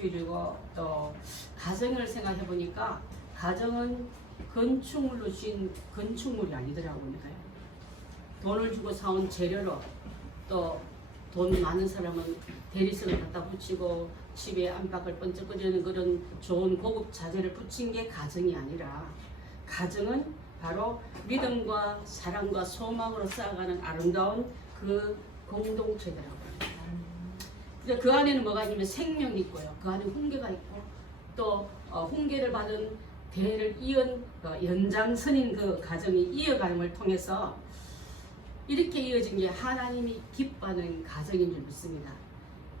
다민족주의고 또 가정을 생각해 보니까 가정은 건축물로 지은 건축물이 아니더라고요. 돈을 주고 사온 재료로 또 돈 많은 사람은 대리석을 갖다 붙이고 집에 안팎을 번쩍거리는 그런 좋은 고급 자재를 붙인 게 가정이 아니라 가정은 바로 믿음과 사랑과 소망으로 쌓아가는 아름다운 그 공동체더라고요. 그 안에는 뭐가 있냐면 생명이 있고요. 그 안에 훈계가 있고 또 훈계를 받은 대를 이은 연장선인 그 가정이 이어감을 통해서 이렇게 이어진 게 하나님이 기뻐하는 가정인 줄 믿습니다.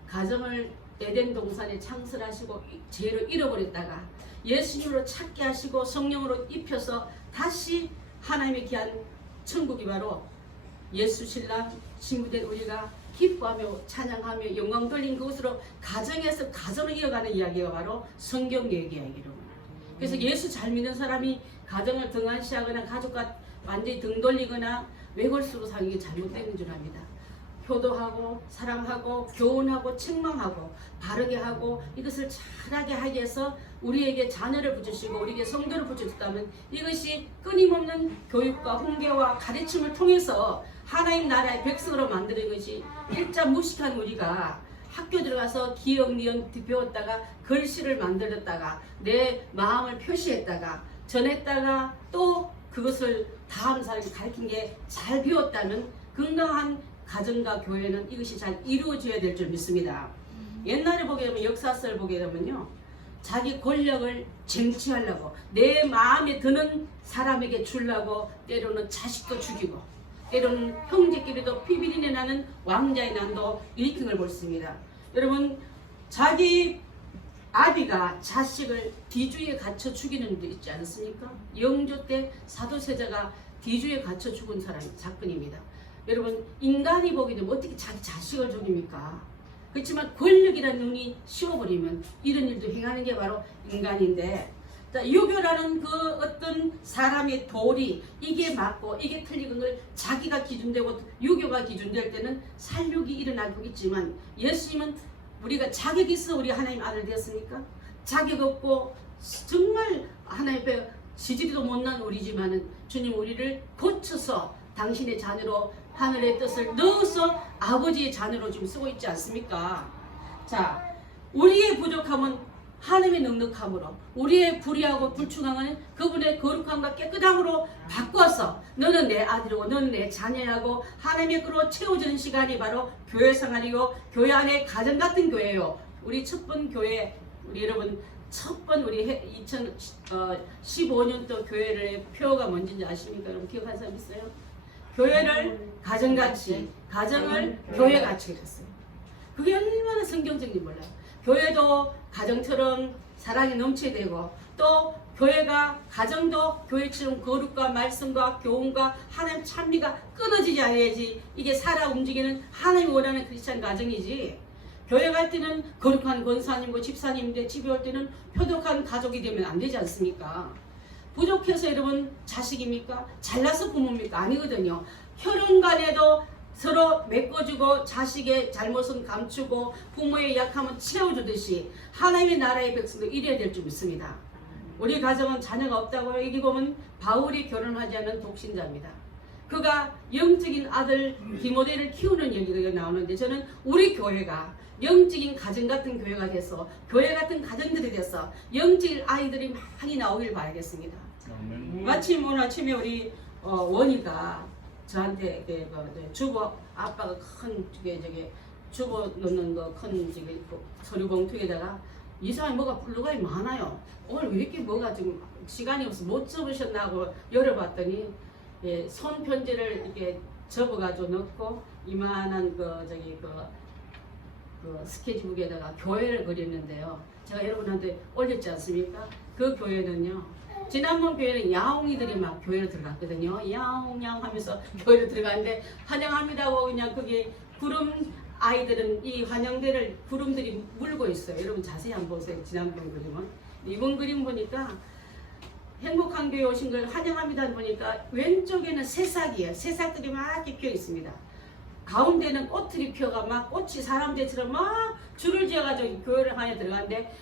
가정을 에덴 동산에 창설하시고 죄로 잃어버렸다가 예수님으로 찾게 하시고 성령으로 입혀서 다시 하나님의 귀한 천국이 바로 예수 신랑 신부된 우리가 기뻐하며 찬양하며 영광 돌린 그것으로 가정에서 가정을 이어가는 이야기가 바로 성경 얘기이기로. 그래서 예수 잘 믿는 사람이 가정을 등한시하거나 가족과 완전히 등 돌리거나 외골수로 사는 게 잘못되는 줄 압니다. 효도하고 사랑하고 교훈하고 책망하고 바르게 하고 이것을 잘하게 하기 위해서 우리에게 자녀를 붙이시고 우리에게 성도를 붙여줬다면 이것이 끊임없는 교육과 훈계와 가르침을 통해서 하나님 나라의 백성으로 만드는 것이 일자 무식한 우리가 학교 들어가서 기억, 니은 배웠다가 글씨를 만들었다가 내 마음을 표시했다가 전했다가 또 그것을 다음 사람이 가르친 게 잘 배웠다면 건강한 가정과 교회는 이것이 잘 이루어져야 될 줄 믿습니다. 옛날에 보게 되면 역사서를 보게 되면요. 자기 권력을 쟁취하려고 내 마음에 드는 사람에게 주려고 때로는 자식도 죽이고 때로는 형제끼리도 피비린내 나는 왕자의 난도 일으킨 걸 보습니다. 여러분 자기 아비가 자식을 뒤주에 갇혀 죽이는 일도 있지 않습니까? 영조 때 사도세자가 뒤주에 갇혀 죽은 사건입니다. 여러분 인간이 보게 되면 어떻게 자기 자식을 죽입니까? 그렇지만 권력이라는 눈이 씌워버리면 이런 일도 행하는 게 바로 인간인데 자, 유교라는 그 어떤 사람의 도리 이게 맞고 이게 틀린 걸 자기가 기준되고 유교가 기준될 때는 살육이 일어나고 있지만 예수님은 우리가 자격 있어 우리 하나님 아들 되었습니까? 자격 없고 정말 하나님 앞에 지지리도 못난 우리지만은 주님 우리를 고쳐서 당신의 자녀로 하늘의 뜻을 넣어서 아버지의 자녀로 지금 쓰고 있지 않습니까? 자, 우리의 부족함은 하나님의 넉넉함으로 우리의 불의하고 불충함은 그분의 거룩함과 깨끗함으로 바꿔서 너는 내 아들이고 너는 내 자녀라고 하나님의 그로 채워지는 시간이 바로 교회 생활이고 교회 안에 가정 같은 교회예요. 우리 첫 번 교회 우리 여러분 첫 번 우리 2015년도 교회의 표가 뭔지 아십니까? 여러분 기억하는 사람 있어요? 교회를 가정같이 가정을 교회같이 그랬어요. 그게 얼마나 성경적인지 몰라요. 교회도 가정처럼 사랑이 넘쳐야 되고 또 교회가 가정도 교회처럼 거룩과 말씀과 교훈과 하나님 찬미가 끊어지지 않아야지 이게 살아 움직이는 하나님이 원하는 크리스찬 가정이지. 교회 갈 때는 거룩한 권사님과 집사님인데 집에 올 때는 표독한 가족이 되면 안 되지 않습니까? 부족해서 여러분 자식입니까? 잘나서 부모입니까? 아니거든요. 혈연 간에도 서로 메꿔주고 자식의 잘못은 감추고 부모의 약함은 채워주듯이 하나님의 나라의 백성도 이래야 될 줄 믿습니다. 우리 가정은 자녀가 없다고요. 여기 보면 바울이 결혼하지 않은 독신자입니다. 그가 영적인 아들 디모데를 키우는 얘기가 나오는데 저는 우리 교회가 영적인 가정 같은 교회가 돼서 교회 같은 가정들이 돼서 영적인 아이들이 많이 나오길 바라겠습니다. 마침 오늘 아침에 우리 원희가 저한테 주보 아빠가 큰 주보 넣는 거 큰 서류 봉투에다가 이상하게 뭐가 블루가 많아요. 오늘 왜 이렇게 뭐가 좀 시간이 없어 못 접으셨나 하고 열어봤더니 예, 손 편지를 이렇게 접어가지고 넣고 이만한 그 스케치북에다가 교회를 그렸는데요. 제가 여러분한테 올렸지 않습니까? 그 교회는요. 지난번 교회는 야옹이들이 막 교회로 들어갔거든요. 야옹야옹 하면서 교회로 들어갔는데 환영합니다 하고 그냥 그게 구름 아이들은 이 환영대를 구름들이 물고 있어요. 여러분 자세히 한번 보세요. 지난번 그림은. 이번 그림 보니까 행복한 교회 오신 걸 환영합니다 보니까 왼쪽에는 새싹이에요. 새싹들이 막 끼어 있습니다. 가운데는 꽃들이 피어가 막 꽃이 사람들처럼 막 줄을 지어가지고 교회를 하에 들어가는데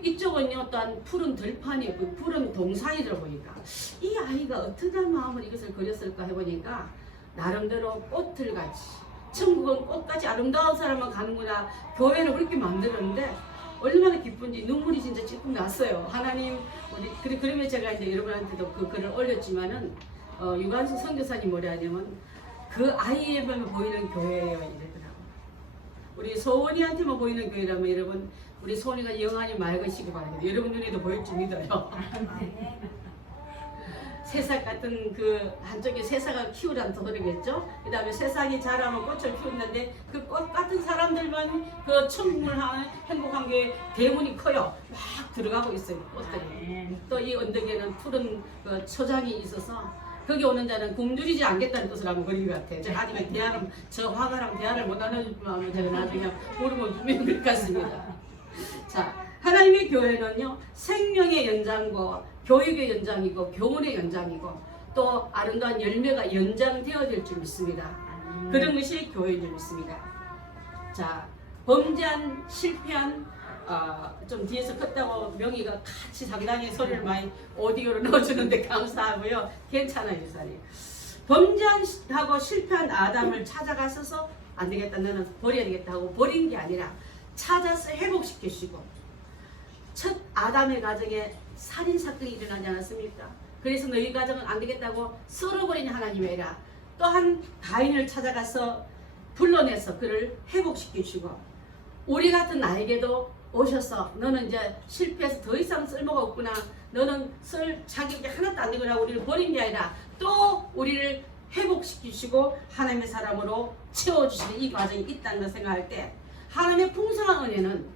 이쪽은요 또한 푸른 들판이 푸른 동산이다 보니까 이 아이가 어떠한 마음으로 이것을 그렸을까 해보니까 나름대로 꽃들 같이 천국은 꽃같이 아름다운 사람만 가는구나 교회를 그렇게 만들었는데 얼마나 기쁜지 눈물이 진짜 찔끔 났어요. 하나님 우리 그러면 제가 이제 여러분한테도 그 글을 올렸지만은 유관수 선교사님 뭐라 하냐면 그 아이에만 보이는 교회예요 이러더라고. 우리 소원이한테만 보이는 교회라면 여러분 우리 소원이가 영안이 맑으시기 바랍니다. 여러분 눈에도 보일 줄 믿어요. 새싹 같은 그 한쪽에 새싹을 키우라는 소리겠죠. 그 다음에 새싹이 자라면 꽃을 피우는데 그 꽃 같은 사람들만 그 천국을 하는 행복한 게 대문이 커요. 막 들어가고 있어요 꽃들이. 또 이 언덕에는 푸른 그 초장이 있어서 거기 오는 자는 굶주리지 않겠다는 뜻을 한번 그린 것 같아요. 제가 아직 대화를 저 화가랑 대화를 못 나누지만 제가 나중에 물으면 분명히 될 것 같습니다. 자, 하나님의 교회는요 생명의 연장과 교육의 연장이고 교훈의 연장이고 또 아름다운 열매가 연장되어질 줄 믿습니다. 그런 것이 교회인 줄 믿습니다. 자, 범죄한 실패한 좀 뒤에서 컸다고 명의가 같이 상당히 소리를 많이 오디오로 넣어주는데 감사하고요. 괜찮아요, 사리. 범죄하고 실패한 아담을 찾아가서서 안 되겠다, 너는 버려야 되겠다 하고 버린 게 아니라 찾아서 회복시키시고 첫 아담의 가정에 살인 사건이 일어나지 않았습니까? 그래서 너희 가정은 안 되겠다고 썰어버린 하나님이 아니라 또한 가인을 찾아가서 불러내서 그를 회복시키시고 우리 같은 나에게도 오셔서 너는 이제 실패해서 더 이상 쓸모가 없구나. 너는 쓸 자격이 하나도 안 되구나. 우리를 버린 게 아니라 또 우리를 회복시키시고 하나님의 사람으로 채워주시는 이 과정이 있다는 걸 생각할 때 하나님의 풍성한 은혜는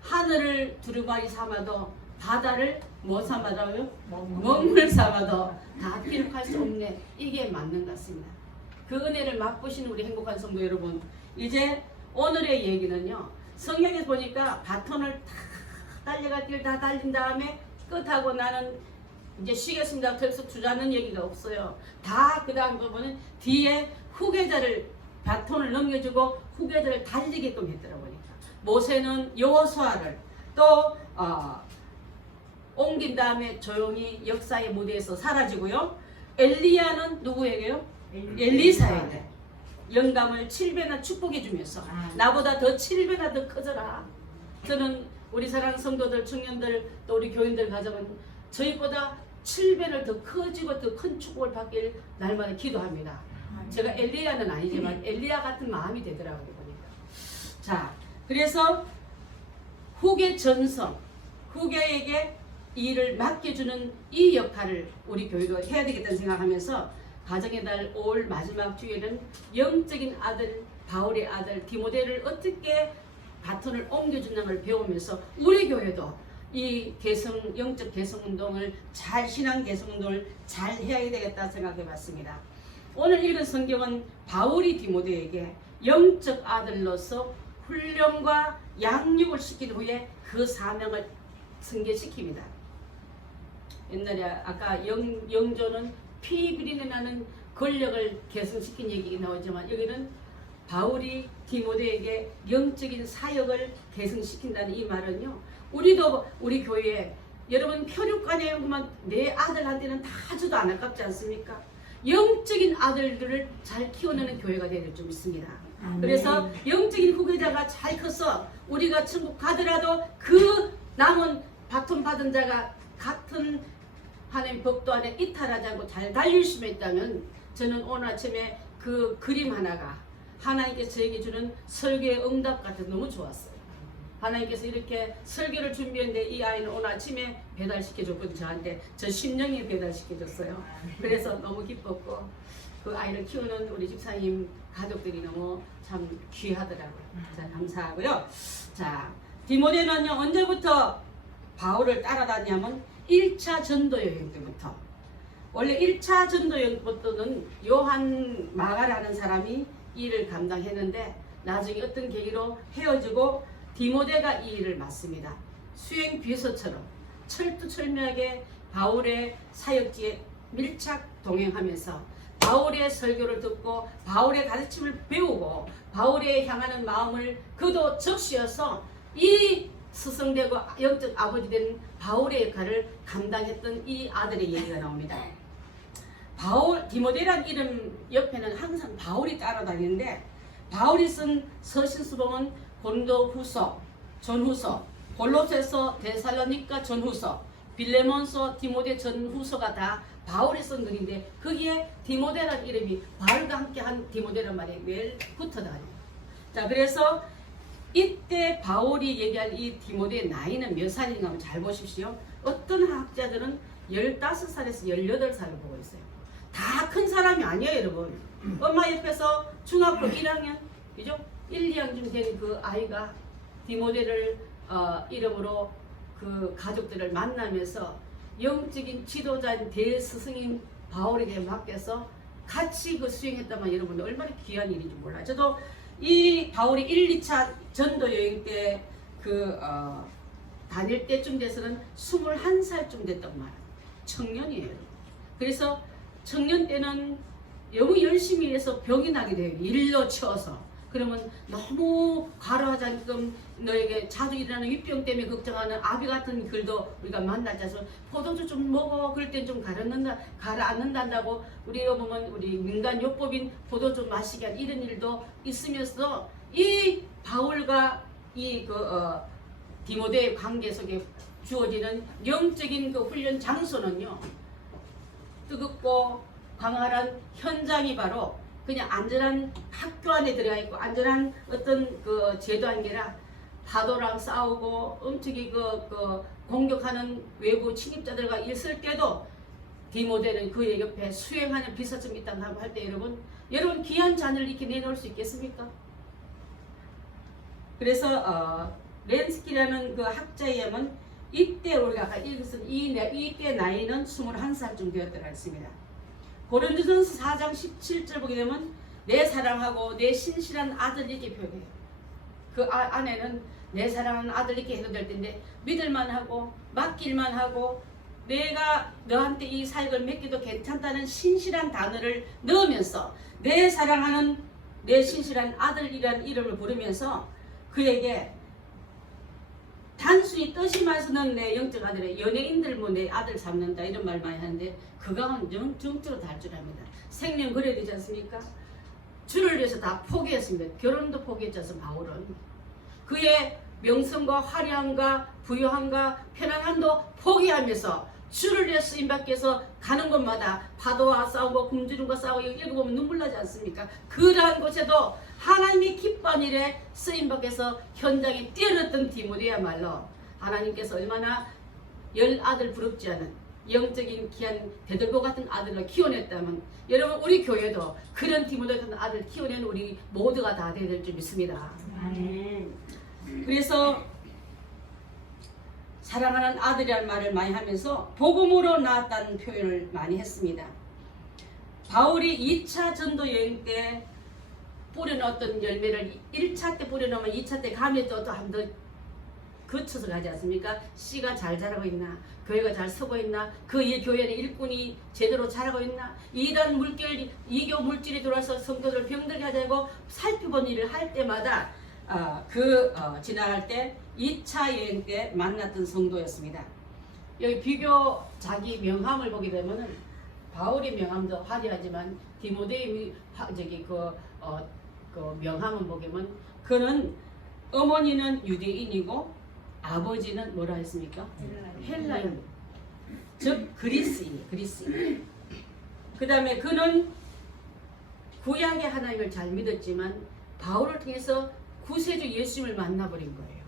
하늘을 두루마리 삼아도 바다를 뭐 삼아도요? 먹물 삼아도 다 기록할 수 없네. 이게 맞는 것 같습니다. 그 은혜를 맛보시는 우리 행복한 성도 여러분, 이제 오늘의 얘기는요 성경에 보니까 바톤을 다 달려갈 길 다 달린 다음에 끝하고 나는 이제 쉬겠습니다. 더 이상 주자는 얘기가 없어요. 다 그 다음 부분은 뒤에 후계자를 바톤을 넘겨주고 후계자를 달리게끔 했더라고요. 모세는 여호수아를 또 옮긴 다음에 조용히 역사의 무대에서 사라지고요. 엘리야는 누구에게요? 엘리사에게 영감을 7배나 축복해 주면서 나보다 더 7배나 더 커져라. 저는 우리 사랑하는 성도들, 청년들, 또 우리 교인들 가정은 저희보다 7배를 더 커지고 더 큰 축복을 받길 날마다 기도합니다. 제가 엘리야는 아니지만 엘리야 같은 마음이 되더라고요. 보니까. 자, 그래서 후계 전성, 후계에게 일을 맡겨주는 이 역할을 우리 교회가 해야 되겠다는 생각하면서 가정의 달 5월 마지막 주에는 영적인 아들, 바울의 아들 디모데를 어떻게 바톤을 옮겨주는가를 배우면서 우리 교회도 이 영적 개성운동을 신앙 개성운동을 잘 해야 되겠다 생각해 봤습니다. 오늘 읽은 성경은 바울이 디모데에게 영적 아들로서 훈련과 양육을 시킨 후에 그 사명을 승계시킵니다. 옛날에 아까 영조는 피 비린내 나는 권력을 개선시킨 얘기가 나오지만 여기는 바울이 디모데에게 영적인 사역을 개선시킨다는 이 말은요. 우리도 우리 교회에 여러분 표류관에만 내 아들한테는 다 줘도 안 아깝지 않습니까? 영적인 아들들을 잘 키워내는 교회가 되야 될 줄 믿습니다. 그래서 영적인 후계자가 잘 커서 우리가 천국 가더라도 그 남은 바톤 받은 자가 같은 하나님 법도 안에 이탈하지 않고 잘 달릴 수 있다면 저는 오늘 아침에 그 그림 하나가 하나님께서 저에게 주는 설교의 응답 같아서 너무 좋았어요. 하나님께서 이렇게 설교를 준비했는데 이 아이는 오늘 아침에 배달시켜줬거든요. 저한테 저 심령에 배달시켜줬어요. 그래서 너무 기뻤고 그 아이를 키우는 우리 집사님 가족들이 너무 참 귀하더라고요. 자, 감사하고요. 자, 디모데는요 언제부터 바울을 따라다니냐면 1차 전도 여행 때부터. 원래 1차 전도 여행부터는 요한 마가라는 사람이 이 일을 감당했는데 나중에 어떤 계기로 헤어지고 디모데가 이 일을 맡습니다. 수행 비서처럼 철두철미하게 바울의 사역지에 밀착 동행하면서 바울의 설교를 듣고 바울의 가르침을 배우고 바울에 향하는 마음을 그도 적시어서 이 스승되고 영적 아버지 된 바울의 역할을 감당했던 이 아들의 얘기가 나옵니다. 바울, 디모데란 이름 옆에는 항상 바울이 따라다니는데 바울이 쓴 서신수범은 고린도후서, 전후서, 골로새서, 데살로니가 전후서, 빌레몬서, 디모데 전후서가 다 바울이 쓴 글인데 거기에 디모데란 이름이 바울과 함께한 디모데란 말이 매일 붙어 다녀요. 자, 그래서 이때 바울이 얘기할 이 디모데의 나이는 몇 살인가 하면 잘 보십시오. 어떤 학자들은 15살에서 18살을 보고 있어요. 다 큰 사람이 아니에요, 여러분. 엄마 옆에서 중학교 1학년, 그죠? 1, 2학년 된 그 아이가 디모데를 이름으로 그 가족들을 만나면서 영적인 지도자인 대스승인 바울에게 맡겨서 같이 그 수행했다면 여러분 얼마나 귀한 일인지 몰라요. 저도 이 바울이 1, 2차 전도 여행 때 다닐 때쯤 돼서는 21살쯤 됐단 말이에요. 청년이에요. 그래서 청년 때는 너무 열심히 해서 병이 나게 돼요. 일로 치어서. 그러면 너무 과로하자끔 너에게 자주 일어나는 위병 때문에 걱정하는 아비 같은 글도 우리가 만나지 않아서 포도주 좀 먹어. 그럴 땐 좀 가라앉는다고 우리가 보면 우리 민간 요법인 포도주 마시게 한 이런 일도 있으면서 이 바울과 이 디모데의 관계 속에 주어지는 영적인 그 훈련 장소는요, 뜨겁고 광활한 현장이 바로 그냥 안전한 학교 안에 들어가 있고 안전한 어떤 그 제도 한계라 파도랑 싸우고 엄청이 공격하는 외부 침입자들과 있을 때도 디모데는 그의 옆에 수행하는 비서점이 있다고 할 때 여러분 귀한 잔을 이렇게 내놓을 수 있겠습니까? 그래서 렌스키라는 그 학자에 의하면 이때 우리가 아까 읽었던 이때 나이는 21살쯤 되었다고 했습니다. 고린도전서 4장 17절 보게 되면 내 사랑하고 내 신실한 아들 이렇게 표현해요. 그 안에는 내 사랑하는 아들 이렇게 해도 될 텐데 믿을만 하고 맡길만 하고 내가 너한테 이 사역을 맡기도 괜찮다는 신실한 단어를 넣으면서 내 사랑하는 내 신실한 아들이라는 이름을 부르면서 그에게 단순히 뜻이만서는 내 영적 아들의 연예인들 뭐 내 아들 삼는다 이런 말 많이 하는데 그거는 정적으로 다 할 줄 압니다. 생명 그래야 되지 않습니까? 주를 위해서 다 포기했습니다. 결혼도 포기했지 않습니까? 바울은 그의 명성과 화려함과 부유함과 편안함도 포기하면서 주를 위해 쓰임받기 위해서 가는 곳마다 파도와 싸우고 굶주림과 싸우고 읽어보면 눈물 나지 않습니까? 그러한 곳에도 하나님이 기뻐한 일에 쓰임받기 위해서 현장에 뛰어났던 디모데야말로 하나님께서 얼마나 열 아들 부럽지 않은 영적인 귀한 대들보 같은 아들을 키워냈다면 여러분 우리 교회도 그런 디모데 같은 아들 키워낸 우리 모두가 다 되어야 될 줄 믿습니다. 그래서 사랑하는 아들이라는 말을 많이 하면서 복음으로 낳았다는 표현을 많이 했습니다. 바울이 2차 전도 여행 때 뿌려놓았던 열매를 1차 때 뿌려놓으면 2차 때 가면 또 한 번 더 거쳐서 가지 않습니까? 씨가 잘 자라고 있나? 교회가 잘 서고 있나? 그 교회는 일꾼이 제대로 자라고 있나? 이단 물결, 이교 물질이 들어와서 성도들을 병들게 하지 않고 살펴본 일을 할 때마다 지나갈 때 2차 여행 때 만났던 성도였습니다. 여기 비교 자기 명함을 보게 되면은 바울의 명함도 화려하지만 디모데의 명함을 보게 되면 그는 어머니는 유대인이고 아버지는 뭐라 했습니까? 헬라인. 즉 그리스인. 그 다음에 그는 구약의 하나님을 잘 믿었지만 바울을 통해서 구세주 예수님을 만나버린 거예요.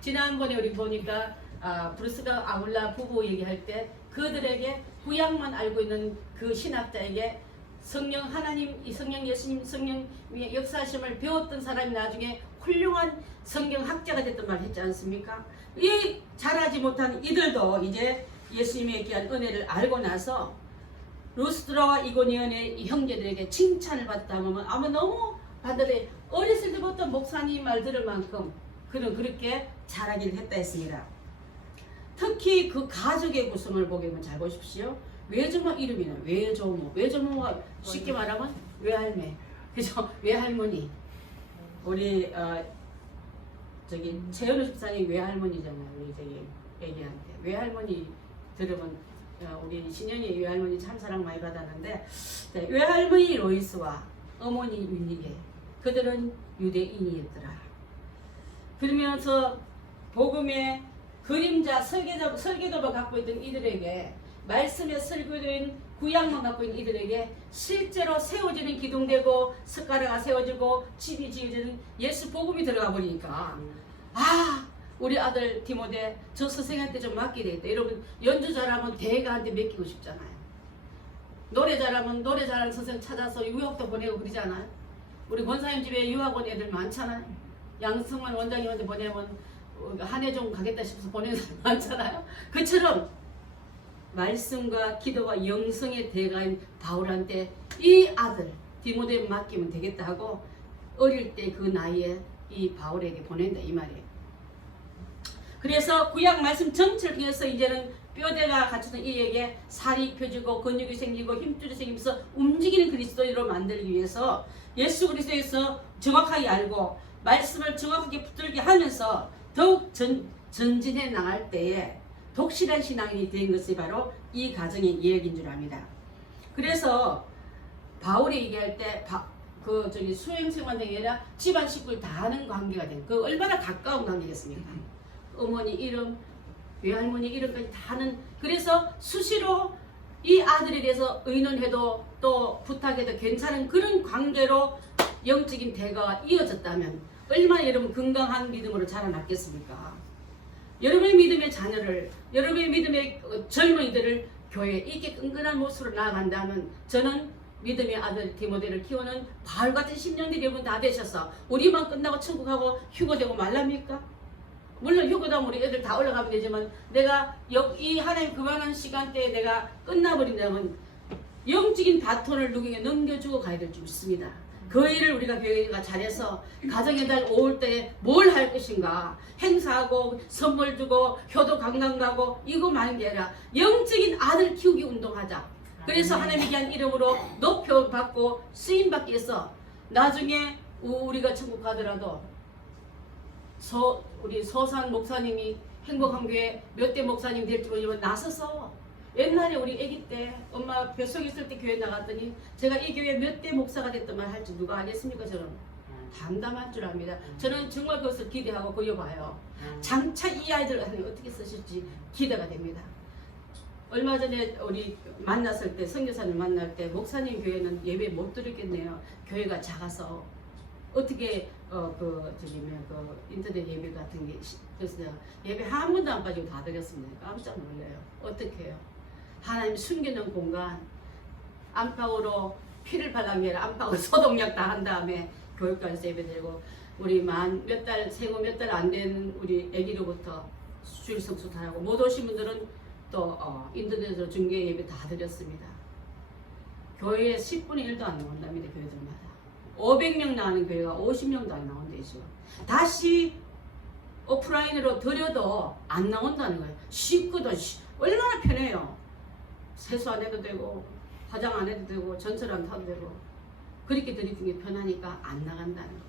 지난번에 우리 보니까 브루스가 아울라 부부 얘기할 때 그들에게 구약만 알고 있는 그 신학자에게 성령 하나님, 이 성령 예수님, 성령의 역사하심을 배웠던 사람이 나중에 훌륭한 성경학자가 됐던 말 했지 않습니까? 이 잘하지 못한 이들도 이제 예수님의 귀한 은혜를 알고 나서 루스드라와 이고니온의 형제들에게 칭찬을 받다 보면 아마 너무 받으래 어렸을 때부터 목사님 말 들을 만큼 그는 그렇게 잘하기를 했다 했습니다. 특히 그 가족의 구성을 보게 되면 잘 보십시오. 외조모 이름이네. 외조모. 외조모가 쉽게 말하면 외할매. 그죠? 외할머니. 우리 저기 최현우 집사님 외할머니잖아요. 우리 저기 애기한테 외할머니 들으면 우리 신현이 외할머니 참 사랑 많이 받았는데 외할머니 로이스와 어머니 윤희계 그들은 유대인이었더라. 그러면서 복음의 그림자 설계도를 갖고 있던 이들에게 말씀에 설계된 구약만 갖고 있는 이들에게 실제로 세워지는 기둥되고 숟가락가 세워지고 집이 지어지는 예수 복음이 들어가 버리니까 우리 아들 디모데 저 선생한테 좀 맡기게 되겠다. 여러분 연주 잘하면 대가한테 맡기고 싶잖아요. 노래 잘하면 노래 잘하는 선생 찾아서 유학도 보내고 그러잖아요. 우리 권사님 집에 유학원 애들 많잖아요. 양승만 원장님한테 보내면 한해종 가겠다 싶어서 보내는 사람 많잖아요. 그처럼 말씀과 기도와 영성의 대가인 바울한테 이 아들 디모데 맡기면 되겠다 하고 어릴 때 그 나이에 이 바울에게 보낸다 이 말이에요. 그래서 구약 말씀 전체를 통해서 이제는 뼈대가 갖춰진 이에게 살이 펴지고 근육이 생기고 힘줄이 생기면서 움직이는 그리스도인으로 만들기 위해서 예수 그리스도에서 정확하게 알고 말씀을 정확하게 붙들게 하면서 더욱 전진해 나갈 때에 독실한 신앙이 된 것이 바로 이 가정의 이야기인 줄 압니다. 그래서 바울이 얘기할 때 수행생활 등이 아니라 집안 식구를 다 아는 관계가 된 그 얼마나 가까운 관계겠습니까? 어머니 이름, 외할머니 이름까지 다 아는. 그래서 수시로 이 아들에 대해서 의논해도 또 부탁해도 괜찮은 그런 관계로 영적인 대가가 이어졌다면 얼마나 여러분 건강한 믿음으로 자라났겠습니까? 여러분의 믿음의 자녀를, 여러분의 믿음의 젊은이들을 교회에 이렇게 끈끈한 모습으로 나아간다면 저는 믿음의 아들 디모데를 키우는 바울 같은 10년들이 여러분 다 되셔서 우리만 끝나고 천국하고 휴거되고 말랍니까? 물론 휴거되면 우리 애들 다 올라가면 되지만 내가 이 하나님 그만한 시간대에 내가 끝나버린다면 영적인 바톤을 누구에게 넘겨주고 가야 될 줄 믿습니다. 그 일을 우리가 교회가 잘해서 가정의 달 5월 때에 뭘 할 것인가 행사하고 선물 주고 효도 관광 가고 이거만한 게 아니라 영적인 아들 키우기 운동하자. 그래서 하나님의 귀한 이름으로 높여받고 쓰임받기 위해서 나중에 우리가 천국 가더라도 우리 서산 목사님이 행복한 교회 몇 대 목사님 될지 모르지만 나서서 옛날에 우리 아기 때 엄마 뱃속에 있을 때 교회 나갔더니 제가 이 교회 몇 대 목사가 됐던 말 할지 누가 아겠습니까? 저는 담담할 줄 압니다. 저는 정말 그것을 기대하고 그려봐요. 장차 이 아이들 하나님 어떻게 쓰실지 기대가 됩니다. 얼마 전에 우리 만났을 때 선교사님 만날 때 목사님 교회는 예배 못 드리겠네요. 교회가 작아서 어떻게 인터넷 예배 같은 게 그래서 내가 예배 한 번도 안 빠지고 다 드렸습니다. 깜짝 놀라요. 어떻게 해요? 하나님 숨기는 공간 안팎으로 피를 발라면 안팎으로 소독약 다 한 다음에 교육관에서 예배드리고 우리 몇 달 생후 몇 달 안 된 우리 아기로부터 주일 성수타하고 못 오신 분들은 또 인터넷으로 중계 예배 다 드렸습니다. 교회에 10분의 1도 안 나온답니다. 교회들마다 500명 나오는 교회가 50명도 안 나온대죠. 다시 오프라인으로 드려도 안 나온다는 거예요. 쉽거든. 얼마나 편해요. 세수 안 해도 되고 화장 안 해도 되고 전철 안 타도 되고 그렇게 드리는 게 편하니까 안 나간다는 거.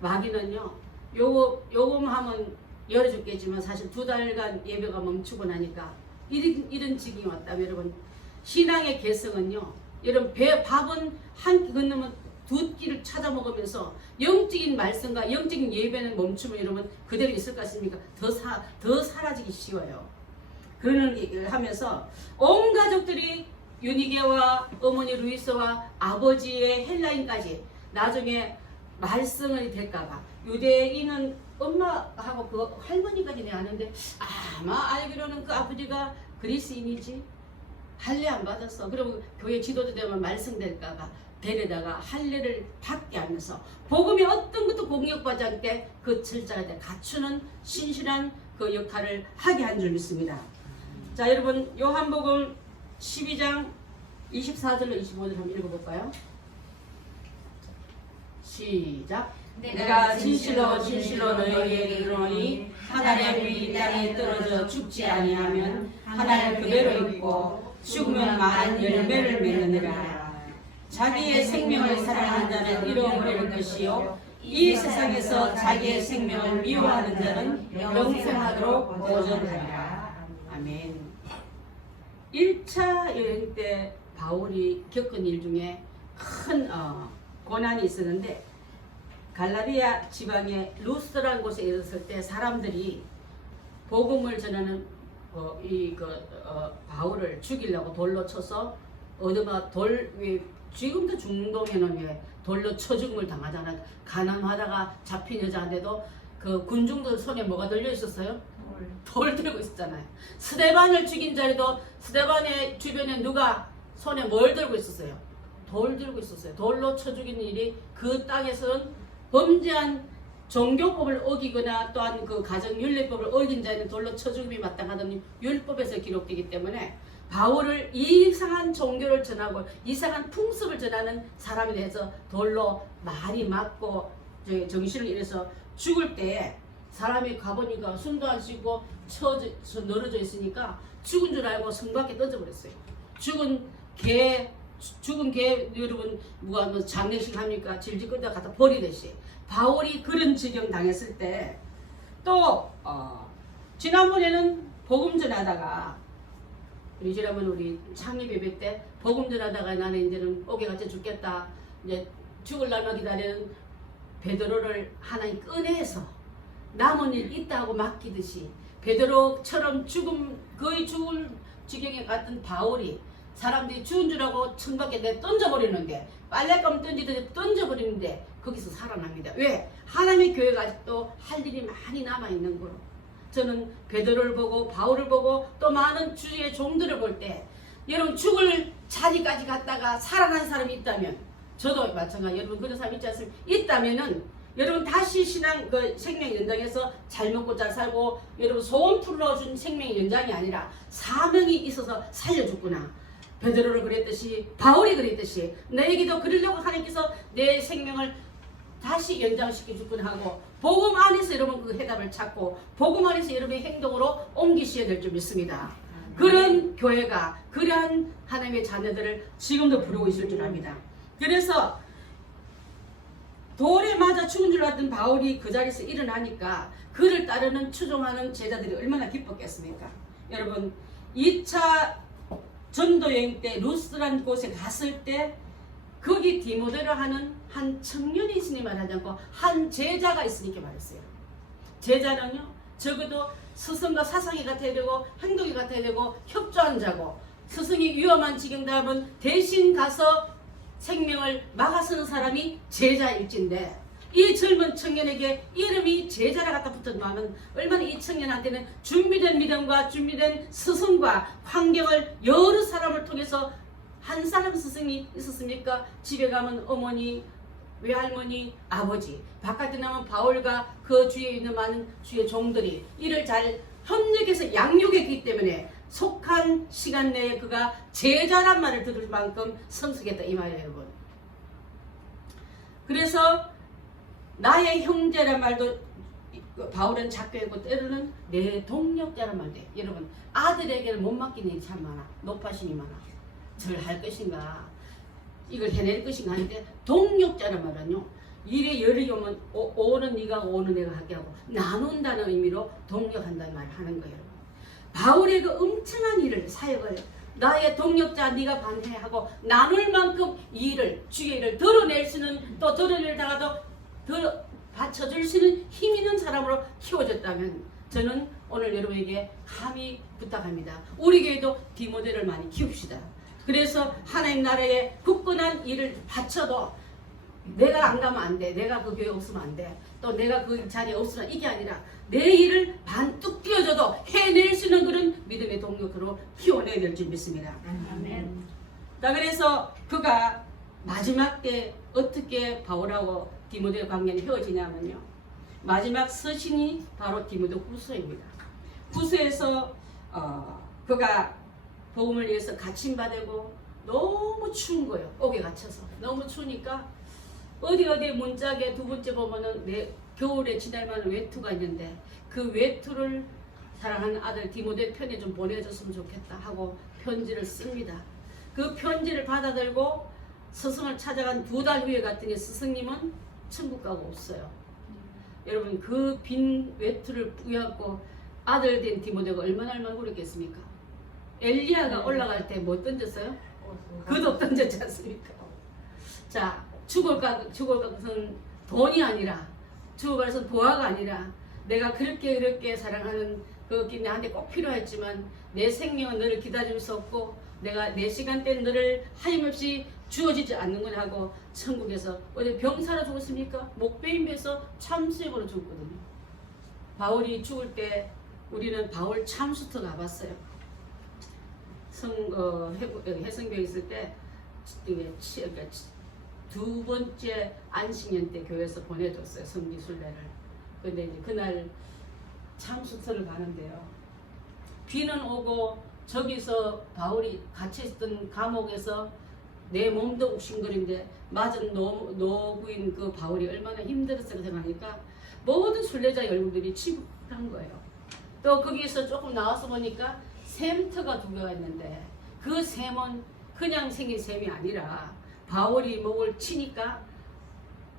마귀는요 요거만 하면 열어줬겠지만 사실 2달간 예배가 멈추고 나니까 이런 지경이 왔다면 여러분 신앙의 개성은요 여러분 밥은 한 끼 건너면 2끼를 찾아 먹으면서 영적인 말씀과 영적인 예배는 멈추면 여러분 그대로 있을 것 같습니까? 더 사라지기 쉬워요. 그런 얘기를 하면서 온 가족들이 유니게와 어머니 루이스와 아버지의 헬라인까지 나중에 말썽이 될까봐 유대인은 엄마하고 그 할머니까지는 아는데 아마 알기로는 그 아버지가 그리스인이지 할례 안 받았어. 그리고 교회 지도자 되면 말썽될까봐 데려다가 할례를 받게 하면서 복음의 어떤 것도 공격받지 않게 그 철저하게 갖추는 신실한 그 역할을 하게 한 줄 믿습니다. 자 여러분 요한복음 12장 24절로 25절 한번 읽어볼까요? 시작. 내가 진실로 진실로 너희에게 이르노니 한 알의 이 땅에 떨어져 죽지 아니하면 한 알 그대로 있고 죽으면 많은 열매를 맺느니라. 자기의 생명을 사랑하는 자는 잃어버릴 것이요 이 세상에서 자기의 생명을 미워하는 자는 영생하도록 보존하리라. 아멘. 1차 여행 때 바울이 겪은 일 중에 큰 고난이 있었는데, 갈라디아 지방의 루스라는 곳에 이르렀을 때 사람들이 복음을 전하는 바울을 죽이려고 돌로 쳐서 어디마 지금도 중동에는 왜 돌로 쳐 죽음을 당하잖아. 가난하다가 잡힌 여자한테도 그 군중들 손에 뭐가 들려 있었어요? 돌 들고 있었잖아요. 스데반을 죽인 자리도 스데반의 주변에 누가 손에 뭘 들고 있었어요? 돌 들고 있었어요. 돌로 쳐 죽이는 일이 그 땅에서는 범죄한 종교법을 어기거나 또한 그 가정윤례법을 어긴 자에는 돌로 쳐 죽임이 마땅하다는 율법에서 기록되기 때문에 바울을 이상한 종교를 전하고 이상한 풍습을 전하는 사람에 대해서 돌로 많이 맞고 정신을 잃어서 죽을 때에 사람이 가보니까 숨도 안 쉬고 늘어져 있으니까 죽은 줄 알고 성 밖에 던져버렸어요. 죽은 개 여러분 누가 장례식 합니까? 질질 끌다 갖다 버리듯이 바울이 그런 지경 당했을 때 또 지난번에는 복음 전하다가 우리 창립 예배 때 복음 전하다가 나는 이제는 옥에같이 죽겠다, 이제 죽을 날만 기다리는 베드로를 하나님 꺼내서 남은 일 있다고 맡기듯이 베드로처럼 거의 죽을 지경에 갔던 바울이 사람들이 죽은 줄 알고 천밖에 내 던져버리는데, 빨랫감 던지듯이 던져버리는데 거기서 살아납니다. 왜? 하나님의 교회가 아직도 할 일이 많이 남아있는 거로. 저는 베드로를 보고 바울을 보고 또 많은 주의 종들을 볼 때 여러분 죽을 자리까지 갔다가 살아난 사람이 있다면, 저도 마찬가지 여러분 그런 사람이 있지 않습니까? 있다면은 여러분 다시 신앙 생명 연장에서 잘 먹고 잘 살고 여러분 소원 풀어준 생명 연장이 아니라 사명이 있어서 살려줬구나. 베드로를 그랬듯이 바울이 그랬듯이 너에게도 그러려고 하나님께서 내 생명을 다시 연장시켜 주군 하고, 복음 안에서 여러분 그 해답을 찾고 복음 안에서 여러분의 행동으로 옮기셔야 될 줄 믿습니다. 그런 교회가 그러한 하나님의 자녀들을 지금도 부르고 있을 줄 압니다. 그래서 돌에 맞아 죽은 줄 알았던 바울이 그 자리에서 일어나니까 그를 따르는 추종하는 제자들이 얼마나 기뻤겠습니까? 여러분 2차 전도여행 때 루스라는 곳에 갔을 때 거기 디모데로 하는 한 청년이 있으니 말하지 않고 한 제자가 있으니까 말했어요. 제자는요 적어도 스승과 사상이 같아야 되고 행동이 같아야 되고 협조한 자고, 스승이 위험한 지경다면 대신 가서 생명을 막아서는 사람이 제자일진데, 이 젊은 청년에게 이름이 제자라 갖다 붙었다면 얼마나 이 청년한테는 준비된 믿음과 준비된 스승과 환경을 여러 사람을 통해서, 한 사람 스승이 있었습니까? 집에 가면 어머니, 외할머니, 아버지, 바깥에 나면 바울과 그 주위에 있는 많은 주의 종들이 이를 잘 협력해서 양육했기 때문에 속한 시간 내에 그가 제자란 말을 들을 만큼 성숙했다 이 말이에요, 여러분. 그래서 나의 형제란 말도 바울은 작게했고 때로는 내 동력자란 말도 해요. 여러분 아들에게는 못 맡기는 일이 참 많아. 높아심이 많아. 절 할 것인가, 이걸 해낼 것인가 하는데, 동력자란 말은요 일에 열이 오면 오는 네가 오는 내가 하게 하고 나눈다는 의미로 동력한다는 말을 하는 거예요. 바울의 그 엄청난 일을, 사역을 나의 동력자 네가 반해하고 나눌 만큼 이 일을, 주의 일을 드러낼 수는, 또 드러내다가도 받쳐줄 수 있는 힘 있는 사람으로 키워졌다면 저는 오늘 여러분에게 감히 부탁합니다. 우리 교회도 디모데를 많이 키웁시다. 그래서 하나님 나라의 굳건한 일을 바쳐도 내가 안 가면 안 돼, 내가 그 교회 없으면 안 돼, 또 내가 그 자리에 없으면 이게 아니라 내 일을 반뚝 뛰어줘도 해낼 수 있는 그런 믿음의 동력으로 키워내야 될 줄 믿습니다. 아멘. 자, 그래서 그가 마지막 때 어떻게 바울하고 디모데 관계는 헤어지냐면요, 마지막 서신이 바로 디모데 후서입니다. 후서에서 그가 복음을 위해서 갇힘받고 너무 추운 거예요. 옥에 갇혀서 너무 추우니까 어디 문짝에 두 번째 보면은 겨울에 지날 만한 외투가 있는데 그 외투를 사랑하는 아들 디모데 편에 좀 보내줬으면 좋겠다 하고 편지를 씁니다. 그 편지를 받아들고 스승을 찾아간 2달 후에 갔더니 스승님은 천국 가고 없어요. 여러분 그 빈 외투를 뿌옇고 아들 된 디모데가 얼마나 그랬겠습니까? 엘리야가 올라갈 때 뭐 던졌어요? 그도 던졌지 않습니까? 자, 죽을 것은 돈이 아니라, 죽을 것은 보화가 아니라, 내가 그렇게 사랑하는 그것이 나한테 꼭 필요했지만 내 생명은 너를 기다릴 수 없고 내가 내 시간대는 너를 하염없이 주어지지 않는구나 하고 천국에서 어디 병사로 죽었습니까? 목베임에서 참수형으로 죽었거든요. 바울이 죽을 때 우리는 바울 참수터 가봤어요. 해성교에 있을 때 2번째 안식년 때 교회에서 보내줬어요. 성지순례를. 근데 이제 그날 참수터를 가는데요. 비는 오고 저기서 바울이 갇혀 있던 감옥에서 내 몸도 욱신거리는데 맞은 노부인 그 바울이 얼마나 힘들었을까 생각하니까 모든 순례자 열무들이 취급한 거예요. 또 거기에서 조금 나와서 보니까 샘터가 2개가 있는데 그 샘은 그냥 생긴 샘이 아니라 바울이 목을 치니까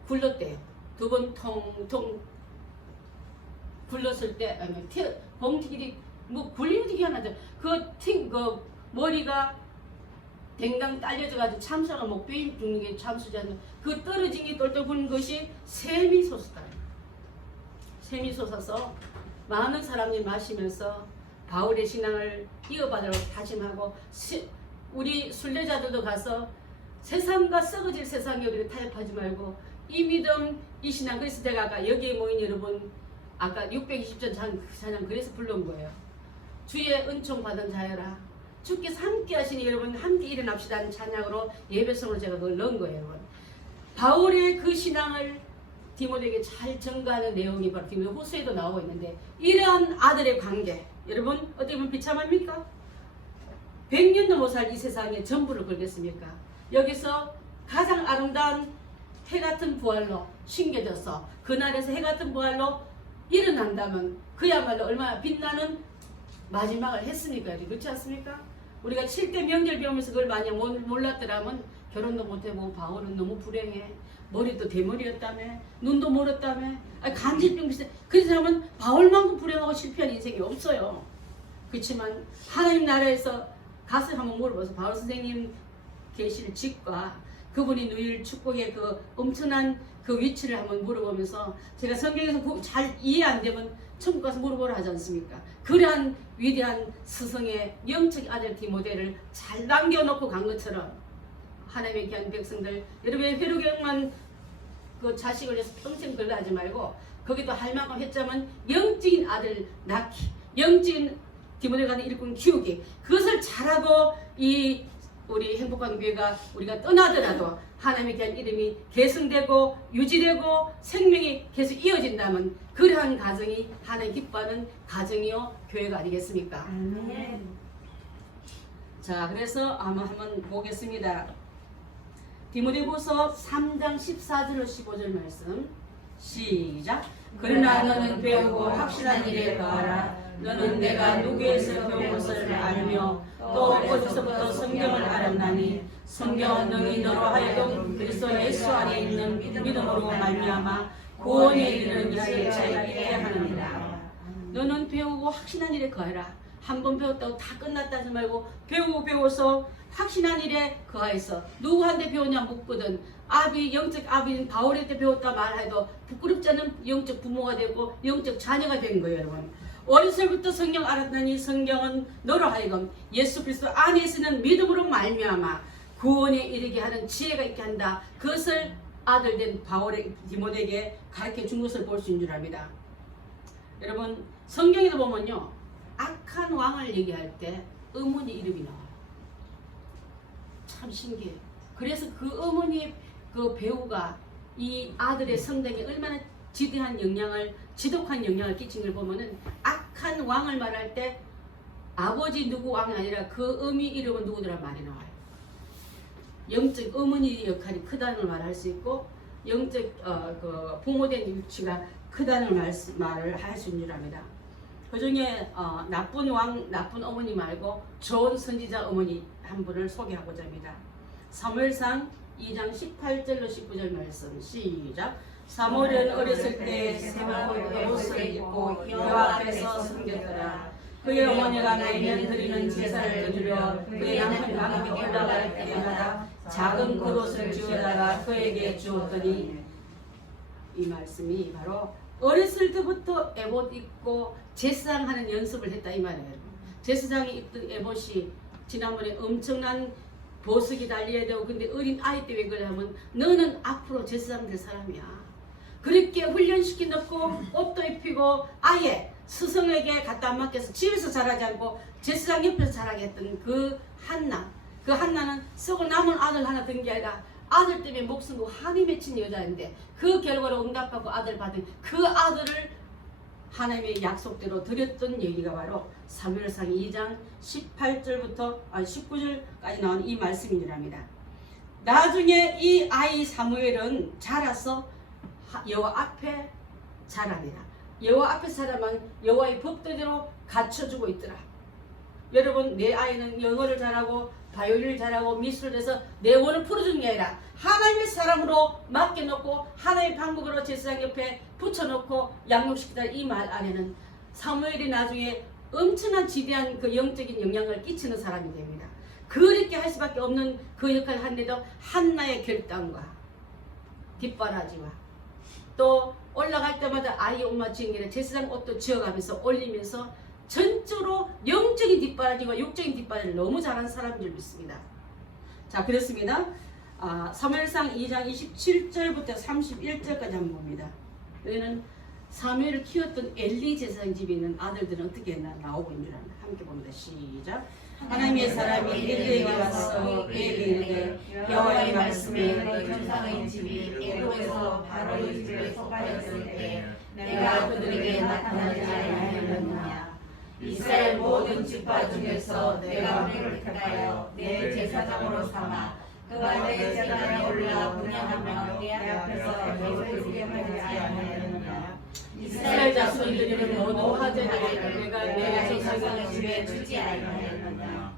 굴렀대요. 2번 통통 굴렀을 때 봉튀기 뭐 굴리는 게 하나죠. 그 머리가 댕강 딸려져가지고 참수가 목베임 죽는 게 참수잖아요. 그 떨어지기 똘똘 부는 것이 샘이 솟았다. 샘이 솟아서 많은 사람들이 마시면서 바울의 신앙을 이어받으라고 다짐하고 우리 순례자들도 가서 세상과 썩어질 세상에 우리를 타협하지 말고 이 믿음, 이 신앙. 그래서 제가 아까 여기에 모인 여러분 아까 620전 찬양 그래서 불러온 거예요. 주의 은총 받은 자여라. 주께서 함께 하시니 여러분 함께 일어납시다 하는 찬양으로 예배성으로 제가 그걸 넣은 거예요. 여러분. 바울의 그 신앙을 디모데에게 잘 전가하는 내용이 바로 디모데 후서에도 나오고 있는데 이러한 아들의 관계 여러분 어떻게 보면 비참합니까? 100년 넘어 살 이 세상에 전부를 걸겠습니까? 여기서 가장 아름다운 해같은 부활로 신겨져서 그날에서 해같은 부활로 일어난다면 그야말로 얼마나 빛나는 마지막을 했으니까 그렇지 않습니까? 우리가 7대 명절 배우면서 그걸 만약 몰랐더라면 결혼도 못해보고 바울은 너무 불행해. 머리도 대머리였다며 눈도 멀었다며 간질병 비슷해. 그 사람은 바울만큼 불행하고 실패한 인생이 없어요. 그렇지만 하나님 나라에서 가서 한번 물어봐서 바울 선생님 계실 집과 그분이 누릴 축복의 그 엄청난 그 위치를 한번 물어보면서 제가 성경에서 잘 이해 안 되면 천국 가서 물어보라 하지 않습니까? 그러한 위대한 스승의 영적 아들 디모데를 잘 남겨놓고 간 것처럼 하나님의 귀한 백성들 여러분의 회로경만 그 자식을 위해서 평생 걸러하지 말고 거기도 할 만큼 했자면 영적인 아들 낳기 영적인 디모데가 된 일꾼 키우기 그것을 잘하고 이 우리 행복한 교회가 우리가 떠나더라도 하나님의 귀한 이름이 계승되고 유지되고 생명이 계속 이어진다면 그러한 가정이 하나님 기뻐하는 가정이요 교회가 아니겠습니까? 자 그래서 한번 보겠습니다. 디모데후서 3장 14절로 15절 말씀 시작. 그러나 너는 배우고 확실한 일에 거하라. 너는 내가 누구에서 배운 것을 알며 또 어디서부터 성경을 알았나니 성경은 능히 너로 하여금 그리스도 예수 안에 있는 믿음으로 말미암아 구원에 이르는 일에 자유케 하느니라. 너는 배우고 확신한 일에 거하라. 한 번 배웠다고 다 끝났다 하지 말고 배우고 배워서 확신한 일에 거하여서 누구한테 배웠냐 묻거든 영적 아비는 바울한테 배웠다 말해도 부끄럽지 않은 영적 부모가 되고 영적 자녀가 된 거예요. 여러분 어리서부터 성경 알았더니 성경은 너로 하여금 예수 그리스도 안에 있는 믿음으로 말미암아 구원에 이르게 하는 지혜가 있게 한다. 그것을 아들된 바울의 디모데에게 가르쳐 준 것을 볼 수 있는 줄 압니다. 여러분 성경에도 보면요 악한 왕을 얘기할 때 어머니 이름이 나와요. 참 신기해요. 그래서 그 어머니 그 배우가 이 아들의 성장에 얼마나 지독한 영향을 끼친 걸 보면은 악한 왕을 말할 때 아버지 누구 왕이 아니라 그 어미 이름은 누구더라 말이 나와요. 영적 어머니 역할이 크다는 걸 말할 수 있고 영적 그 부모된 위치가 크다는 말을 할 수 있는 줄 압니다. 그 중에 나쁜 왕, 나쁜 어머니 말고 좋은 선지자 어머니 한 분을 소개하고자 합니다. 사무엘상 2장 18절로 19절 말씀 시작. 사무엘은 어렸을 때 세마포의 옷을 입고 여호와 앞에서 섬겼더라. 그의 어머니가 매년 드리는 제사를 드리려 그의 남편이 함께 올라갈 때마다 작은 겉옷을 주어다가 그에게 주었더니, 이 말씀이 바로 어렸을 때부터 에봇 입고 제사장하는 연습을 했다 이 말이에요. 제사장이 입던 에봇이 지난번에 엄청난 보석이 달려야 되고, 근데 어린 아이 때 왜 그러냐면 너는 앞으로 제사장 될 사람이야. 그렇게 훈련시키 놓고 옷도 입히고 아예 스승에게 갖다 맡겨서 집에서 자라지 않고 제사장 옆에서 자라게 했던 그 한나. 그 한나는 썩어 남은 아들 하나 든 게 아니라 아들 때문에 목숨 걸고 한이 맺힌 여자인데 그 결과로 응답받고 아들 받은 그 아들을 하나님의 약속대로 드렸던 얘기가 바로 사무엘상 2장 18절부터 19절까지 나온 이 말씀이랍니다. 나중에 이 아이 사무엘은 자라서 여호와 앞에 자라니라. 여호와 앞에 자라면 여호와의 법대로 갖춰주고 있더라. 여러분, 내 아이는 영어를 잘하고 바이올린을 잘하고 미술을 해서 내 원을 풀어주는 게 아니라 하나님의 사람으로 맡겨놓고 하나님의 방법으로 제사장 옆에 붙여놓고 양육시키다. 이 말 안에는 사무엘이 나중에 엄청난 지대한 그 영적인 영향을 끼치는 사람이 됩니다. 그렇게 할 수밖에 없는 그 역할을 하는데도 한나의 결단과 뒷바라지와 또 올라갈 때마다 아이 엄마 지은 제사장 옷도 지어가면서 올리면서 전적으로 영적인 뒷바라지와 육적인 뒷바라지를 너무 잘하는 사람인 줄 믿습니다. 자, 그렇습니다. 사무엘상 2장 27절부터 31절까지 한번 봅니다. 여기는 사무엘을 키웠던 엘리 제사장 집에 있는 아들들은 어떻게 나오고 있는 줄 압니다. 함께 봅니다. 시작. 하나님의 사람이 엘리에게 와서 엘리에게 여호와의 말씀에 너희 조상의 집이 애굽에서 바로의 집에 속하였을 때 내가 그들에게 나타나지 아니하였느냐. 이스라엘 모든 지파 중에서 내가 그를 택하여 내 제사장으로 삼아 그가 내 제단에 올라 분양하며 내 앞에서 계속 구경하지 아니하였느냐. 이스라엘 자손들은 모두 화제하게 내가 내 조상의 집에 주지 아니하였느냐.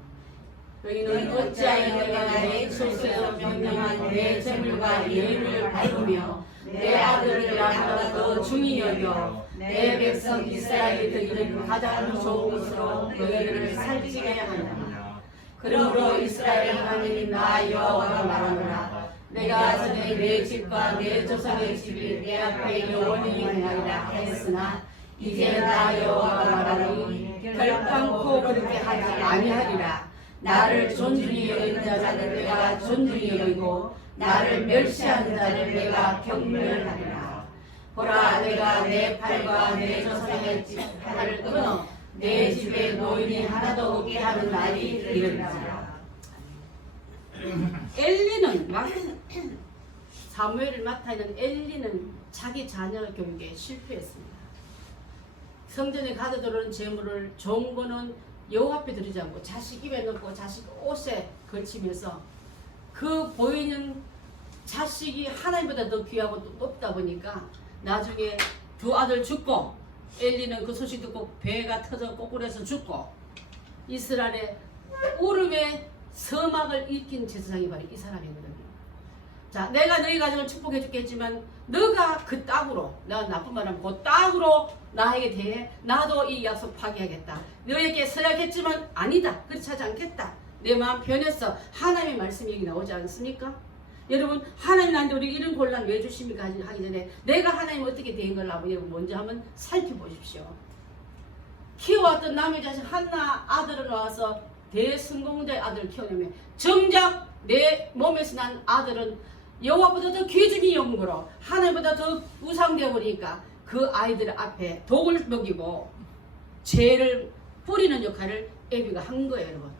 너희는 어찌하여 내가 내 소수에서 명령한 내 재물과 예물을 밟으며 내 아들이라 더 중히 여겨 내 백성 이스라엘이 드리는 가장 좋은 것으로 너희를 살찌게 하느냐. 그러므로 이스라엘 하나님 나 여호와가 말하노라. 내가 전에 내 집과 내 조상의 집이 내 앞에 영원히 행하리라 했으나 이제 나 여호와가 말하노니 결단코 그렇게 하지 아니하리라. 나를 존중히 여기는 자를 내가 존중히 여기고 나를 멸시하는 자를 내가 경멸하리라. 보라, 내가 내 팔과 내 조상의 집 팔을 끊어 내 집에 노인이 하나도 없게 하는 날이 이르리라. 엘리는 사무엘을 맡아 있는 엘리는 자기 자녀 교육에 실패했습니다. 성전에 가져들어오는 재물을 좋은 거는 여호와 앞에 드리지 않고 자식 입에 넣고 자식 옷에 걸치면서 그 보이는 자식이 하나님보다 더 귀하고 높다 보니까 나중에 두 아들 죽고 엘리는 그 소식 듣고 배가 터져 꼬꾸라서 죽고 이스라엘의 우름에 서막을 일으킨 제사장이 바로 이 사람이거든요. 자, 내가 너희 가정을 축복해 주겠지만 너가 그 땅으로, 내가 나쁜 말하면 그 땅으로 나에게 대해 나도 이 약속 파기하겠다. 너에게 서약했지만 아니다. 그렇지 하지 않겠다. 내 마음 변했어. 하나님의 말씀이 여기 나오지 않습니까? 여러분, 하나님 나한테 우리 이런 곤란 왜 주십니까 하기 전에 내가 하나님 어떻게 된 걸 먼저 한번 살펴보십시오. 키워왔던 남의 자식 한나 아들을 낳아서 대성공자의 아들을 키워내면 정작 내 몸에서 난 아들은 여호와보다 더 귀중히 여긴 거로 하나님보다 더 우상되어 버리니까 그 아이들 앞에 독을 먹이고 죄를 뿌리는 역할을 애비가 한 거예요. 여러분,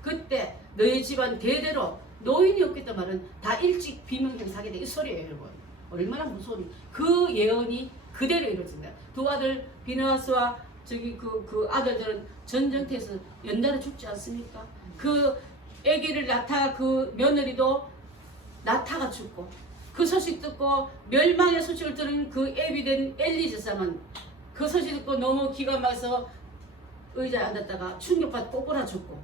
그때 너희 집안 대대로 노인이 없겠단 말은 다 일찍 비명장사하게 돼 이 소리예요. 여러분, 얼마나 무서운 그 예언이 그대로 이루어집니다. 두 아들 비느하스와 그 아들들은 전쟁터에서 연달아 죽지 않습니까? 그 아기를 낳다가 그 며느리도 낳다가 죽고 그 소식 듣고 멸망의 소식을 들은 그 애비된 엘리 제사장은 그 소식 듣고 너무 기가 막혀서 의자에 앉았다가 충격받고 꼬꾸라 죽고.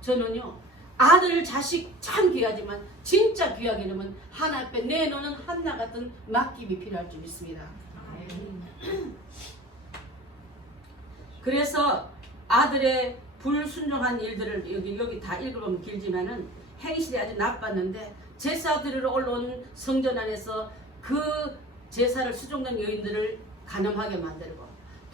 저는요 아들 자식 참 귀하지만 진짜 귀하게 되면 하나 앞에 내놓는 한나 같은 맡김이 필요할 줄 믿습니다. 그래서 아들의 불순종한 일들을 여기 다 읽어보면 길지만은 행실이 아주 나빴는데 제사 드리러 올라온 성전 안에서 그 제사를 수종된 여인들을 간음하게 만들고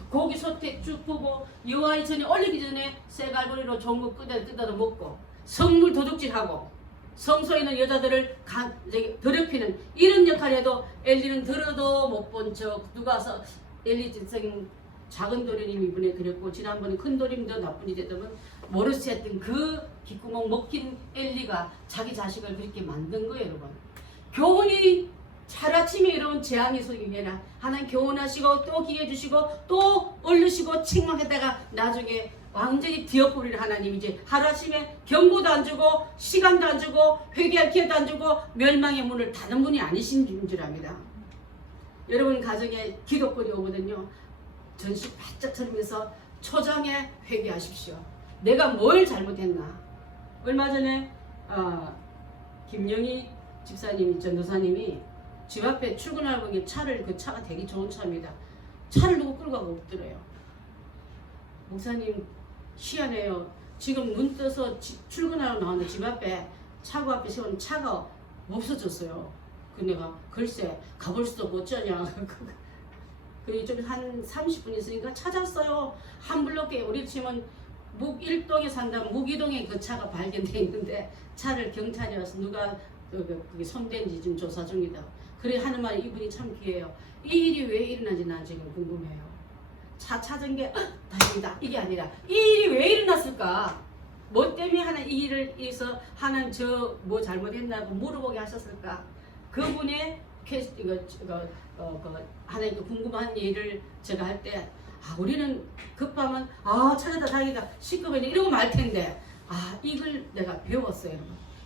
고기 소태 쭉 보고 여호와의 전에 올리기 전에 쇠갈고리로 종국 뜯어서 먹고 성물 도둑질하고 성소에 있는 여자들을 더럽히는 이런 역할에도 엘리는 들어도 못 본 척 누가 와서 엘리 성 작은 도리님 이분에 그랬고 지난번에 큰 도리님도 나쁜 일이 되면 모르스 했던 그 귓구멍 먹힌 엘리가 자기 자식을 그렇게 만든 거예요. 여러분 교훈이 하루아침에 이런 재앙이 속이게나 하나님 교훈하시고 또 기회 주시고 또 얼르시고 책망했다가 나중에 완전히 뒤엎으리는 하나님 이제 하루아침에 경고도 안 주고 시간도 안 주고 회개할 기회도 안 주고 멸망의 문을 닫은 분이 아니신 줄 압니다. 여러분 가정에 기도거리 오거든요. 전식 바짝 차리면서 초장에 회개하십시오. 내가 뭘 잘못했나. 얼마 전에 김영희 집사님이 전도사님이 집 앞에 출근하고 그 차가 되게 좋은 차입니다. 차를 누구 끌고 가고 없더래요. 목사님 희한해요. 지금 눈 떠서 출근하러 나왔는데 집 앞에 차고 앞에 세운 차가 없어졌어요. 그 내가 글쎄 가볼 수도 없고 어쩌냐. 그 좀 한 30분 있으니까 찾았어요. 한 블록에 우리 치면 묵일동에 산다면 묵이동에 그 차가 발견돼 있는데 차를 경찰이 와서 누가 그게 손댄지 지금 조사 중이다. 그래 하는 말이 이분이 참 귀해요. 이 일이 왜 일어나는지 난 지금 궁금해요. 차 찾은 게 다행이다 이게 아니라 이 일이 왜 일어났을까? 뭐 때문에 하는 이 일을 해서 하는 저 뭐 잘못했나고 물어보게 하셨을까? 그분의 하나님께 궁금한 일을 제가 할 때 우리는 급하면 찾았다 다행이다 시급하니 이러고 말 텐데 이걸 내가 배웠어요.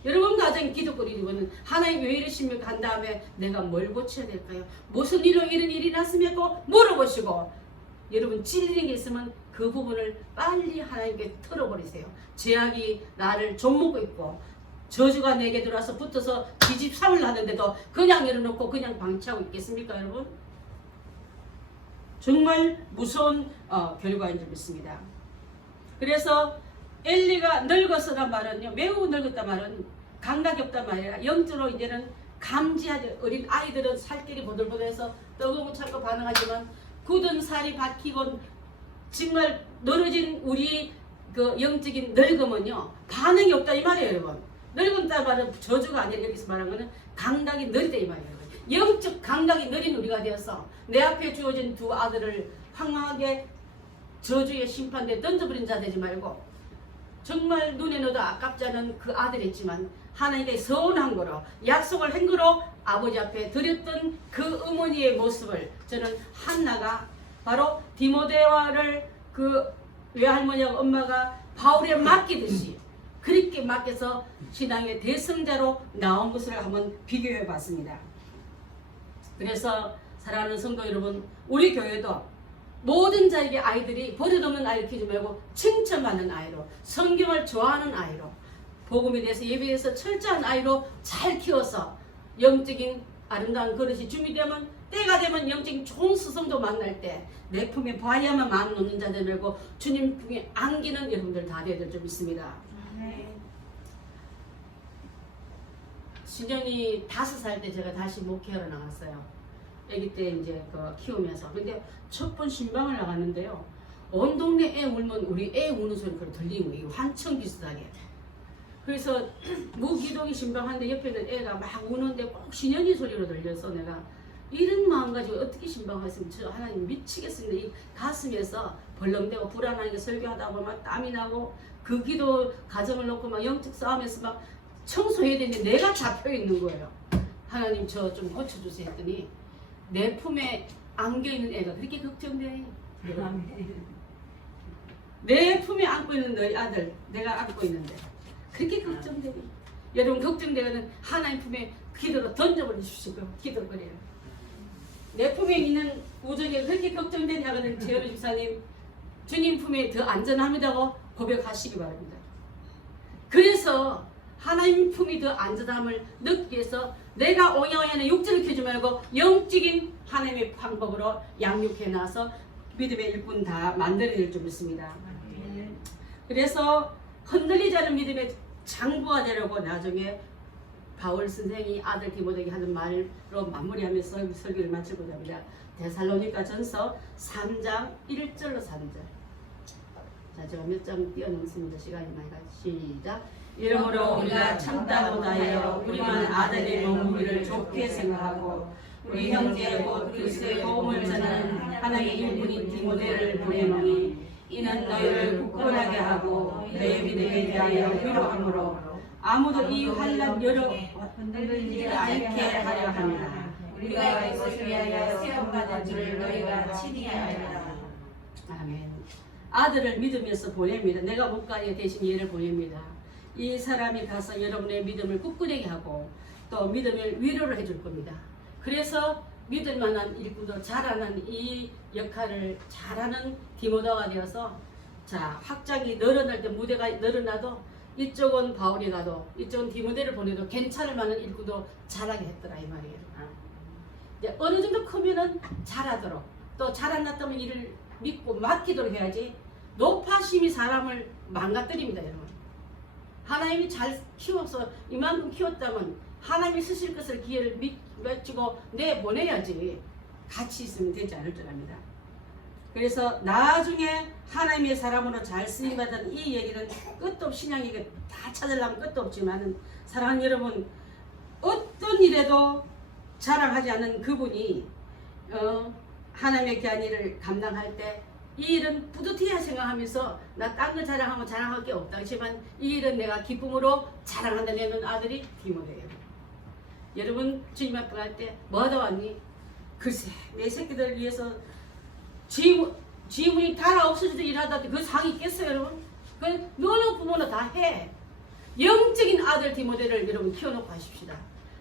여러분 가정 기도거리는 하나님 왜 이러십니까 한 다음에 내가 뭘 고쳐야 될까요? 무슨 일로 이런 일이 났습니까? 물어보시고 여러분 찔리는 게 있으면 그 부분을 빨리 하나님께 털어버리세요. 죄악이 나를 좀먹고 있고 저주가 내게 들어와서 붙어서 기집 삼을 하는데도 그냥 열어놓고 그냥 방치하고 있겠습니까 여러분? 정말 무서운 결과인 줄 믿습니다. 그래서 엘리가 늙었으란 말은요 매우 늙었단 말은 감각이 없단 말이라 영적으로 이제는 감지하지 어린 아이들은 살길이 보들보들해서 뜨거운 찾고 반응하지만 굳은 살이 박히고 정말 늘어진 우리 그 영적인 늙음은요 반응이 없다 이 말이에요 여러분. 늙은다 말은 저주가 아니라 여기서 말하는 거는 감각이 느리다 이 말이에요. 영적 감각이 느린 우리가 되어서 내 앞에 주어진 두 아들을 황망하게 저주의 심판대에 던져버린 자 되지 말고 정말 눈에 넣어도 아깝지 않은 그 아들이지만 하나님께 서운한 거로 약속을 한 거로 아버지 앞에 드렸던 그 어머니의 모습을 저는 한나가 바로 디모데와를 그 외할머니와 엄마가 바울에 맡기듯이 그렇게 맡겨서 신앙의 대성자로 나온 것을 한번 비교해 봤습니다. 그래서 사랑하는 성도 여러분 우리 교회도 모든 자에게 아이들이 버릇없는 아이를 키우지 말고 칭찬받는 아이로 성경을 좋아하는 아이로 복음에 대해서 예배에 대해서 철저한 아이로 잘 키워서 영적인 아름다운 그릇이 준비되면 때가 되면 영적인 좋은 스승도 만날 때 내 품에 봐야만 마음 놓는 자들 말고 주님 품에 안기는 여러분들 다 되어야 될 줄 믿습니다. 신영이 5살 때 제가 다시 목회하러 나갔어요. 아기 때 이제 그 키우면서. 근데 첫 번 신방을 나갔는데요. 온 동네 애 울면 우리 애 우는 소리가 들리는 거예요. 환청 비슷하게. 그래서 무기동이 신방하는데 옆에 있는 애가 막 우는데 꼭 신영이 소리로 들려서 내가 이런 마음 가지고 어떻게 신방하겠으면 저 하나님 미치겠습니다. 이 가슴에서 벌렁대고 불안하게 설교하다 보면 막 땀이 나고 그 기도 가정을 놓고 막 영적 싸움에서 막 청소해야 되는데 내가 잡혀 있는 거예요. 하나님 저 좀 고쳐주세요 했더니 내 품에 안겨있는 애가 그렇게 걱정돼. 내 품에 안고 있는 너희 아들 내가 안고 있는데 그렇게 걱정돼. 여러분 걱정되면 하나님 품에 기도로 던져버리십시오. 기도거리요. 내 품에 있는 우정이 그렇게 걱정되냐거든. 재현우 집사님 주님 품에 더 안전합니다고 고백하시기 바랍니다. 그래서 하나님 품이 더 안전함을 느끼기 위해서 내가 오냐오냐는 육체를 키우지 말고 영적인 하나님의 방법으로 양육해 놔서 믿음의 일꾼 다 만들어낼 줄 믿습니다. 그래서 흔들리지 않은 믿음의 장부가 되려고 나중에 바울 선생이 아들 디모데에게 하는 말로 마무리하면서 설교를 마치고자 합니다. 데살로니가 전서 3장 1절로 3절. 자, 제가 몇 장 뛰어넘습니다. 시간이 많이 가요. 시작. 이러므로 우리가 참다고 다하여 우리만 아들의 몸무게를 좋게 생각하고 우리 형제 곧 그리스도의 복음을 전하는 하나님의 일꾼인 디모데를 보내노니 이는 너희를 굳건하게 하고 너희 믿음에 대하여 위로함으로 아무도 이 환난 여러 흔들리지 않게 하려 함이라. 우리가 이것을 위하여 세움받은 줄을 너희가 친히 알라. 아멘. 아들을 믿으면서 보냅니다. 내가 못 가게 대신 얘를 보냅니다. 이 사람이 가서 여러분의 믿음을 굳건하게 하고 또 믿음을 위로를 해줄 겁니다. 그래서 믿을 만한 일꾼도 잘하는 이 역할을 잘하는 디모데가 되어서 자, 확장이 늘어날 때 무대가 늘어나도 이쪽은 바울이 가도 이쪽은 디모데를 보내도 괜찮을 만한 일꾼도 잘하게 했더라 이 말이에요. 이제 어느 정도 크면은 잘하도록 또 잘안났다면 이를 믿고 맡기도록 해야지. 높아심이 사람을 망가뜨립니다, 여러분. 하나님이 잘 키워서 이만큼 키웠다면 하나님이 쓰실 것을 기회를 맺히고 내보내야지 같이 있으면 되지 않을 줄 압니다. 그래서 나중에 하나님의 사람으로 잘 쓰임받은 이 얘기는 끝도 없이 신앙이 다 찾으려면 끝도 없지만 사랑하는 여러분, 어떤 일에도 자랑하지 않는 그분이 하나님의 귀한 일을 감당할 때 이 일은 뿌듯해야 생각하면서 나 딴 거 자랑하면 자랑할 게 없다. 하지만 이 일은 내가 기쁨으로 자랑한다 내는 아들이 디모데예요. 여러분 주님 앞에 갈 때 뭐 하다 왔니? 글쎄 내 새끼들을 위해서 지문이 달아 없어지듯 일하다 그 상이 있겠어요 여러분? 그 너는 부모는 다 해. 영적인 아들 디모데를 여러분 키워놓고 하십시다.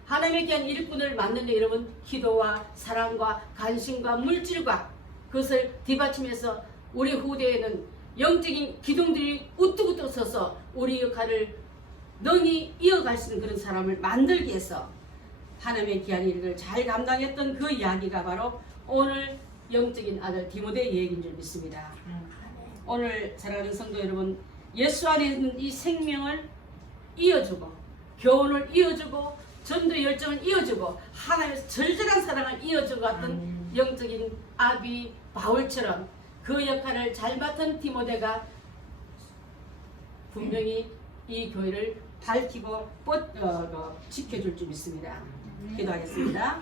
하나님의 귀한 일꾼을 만드는 여러분 기도와 사랑과 관심과 물질과 그것을 뒤받치면서 우리 후대에는 영적인 기둥들이 우뚝우뚝 서서 우리 역할을 능히 이어갈 수 있는 그런 사람을 만들기 위해서 하나님의 귀한 일을 잘 감당했던 그 이야기가 바로 오늘 영적인 아들 디모데의 얘기인 줄 믿습니다. 오늘 사랑하는 성도 여러분, 예수 안에 있는 이 생명을 이어주고 교훈을 이어주고 전도 열정을 이어주고 하나님의 절절한 사랑을 이어주고 갔던 영적인 아비 바울처럼 그 역할을 잘 맡은 디모데가 분명히 이 교회를 밝히고 지켜줄 줄 믿습니다. 기도하겠습니다.